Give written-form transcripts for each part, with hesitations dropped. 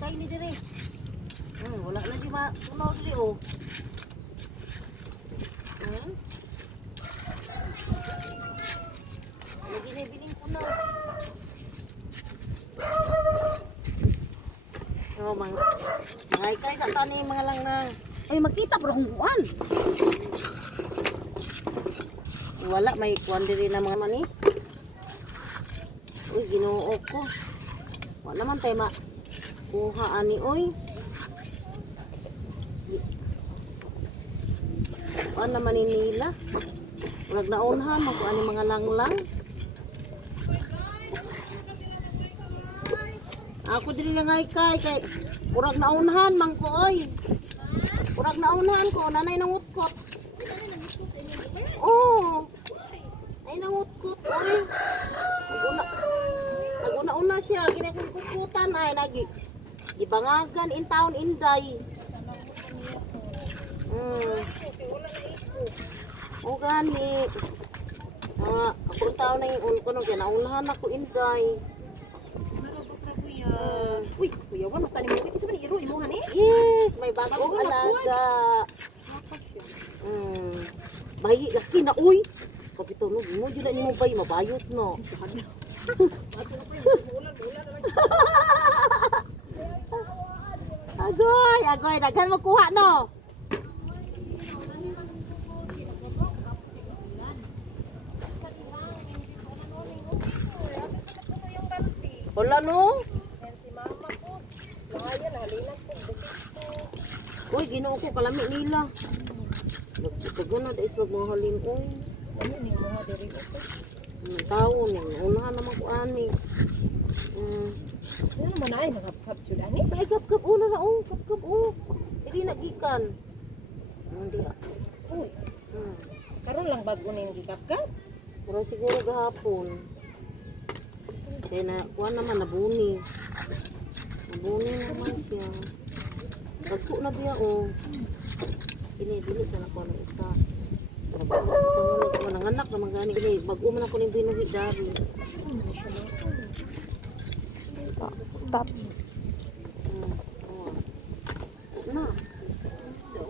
Kay ni dire. Wala na di ma kuno dire oh. Lagi na bining kuno. Oh, mga ikay sa tani mga lang na. Ay makita pero kung kuan. Wala may kuan diri na mga mani. Uy, Ginoo ko. Wala naman tayo kuha ani oy. Kuan naman ni nila. Wala na unhan magkuan ani mga langlang. Ako dili lang ay kay urag na unhan man ko oy. Urag na unhan ko nanay nang utkot. Oh. Ay nang utkot oy. Naguna siya kinakungkutan ay nagi gibangagan in town inday. O gani. Ako taon na yung ko nung kinaunahan ako inday. Uy, kuya, wala tani mo. Isa ba ni iro imuhan eh? Yes, may bagong alaga. Bayi laki na uy. Pag ito no, mo jud ni mo bay mabayot no. Agoy, daghan mo kuha no. Wala no? Uy, Ginoo ko kalami nila. Nagtugod na dahil wag mga halim oy. Ano ni mo diri ko? Tao ni, unahan naman ko ani. Ano man ay nakapkap jud ani? Ay kap una na oh, kap oh. Dili nagikan. Hindi ah. Uy. Karon lang bago ni gikapkap. Pero siguro gahapon. Kaya na, kuha naman, nabuni. Nabuni naman siya. Bagko na biya, oh. Dili sana ko ng isa. Nanganak naman gani. Bago man ako ng binuhi dari. Stop. Na.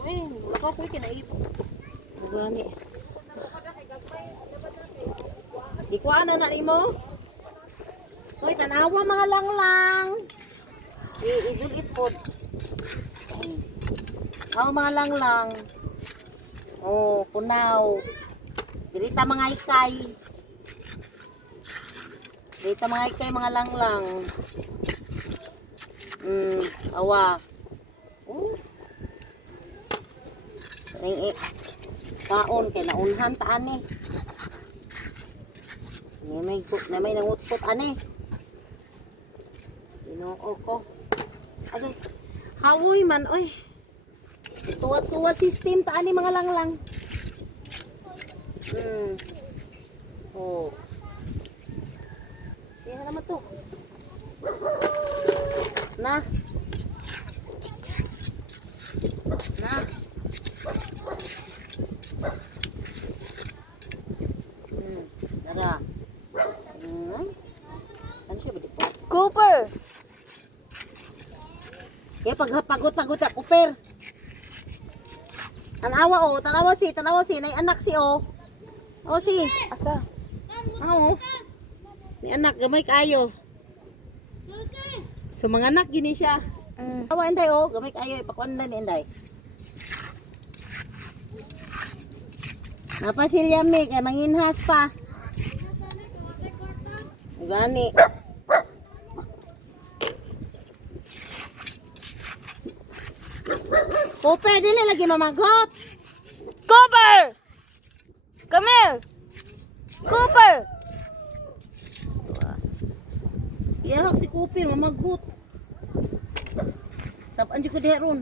Uy, wala ko kinaipo. Gani. Ikuha na mo? Hoy, tanawa mga langlang. I-idul itpod. Mga langlang. Oh, punaw. Dirita mga ikay. Dirita mga ikay, mga langlang. Awa. Kaon, kay naunhan taan eh. May nangutkot ani. Ginoo ko. Agay. Hawoy man oy. Tuwa system ta ani mga langlang. Oh. Kaya naman to. Na. Tara. Ano siya ba di po? Cooper. Kaya pagod ka, Cooper. Tanawa si, nay anak si oh. Oh si. Asa? Oo. Ni anak gamay kayo. So mga anak gini siya. Awa inday oh, gamay kayo ipakuan na ni inday. Napasilya mi kay manginhas pa. Gani. Cooper, dili lagi mamagot. Cooper! Come here! Cooper! Iyahak si Cooper, mamagot. Sapan di ko diha ron.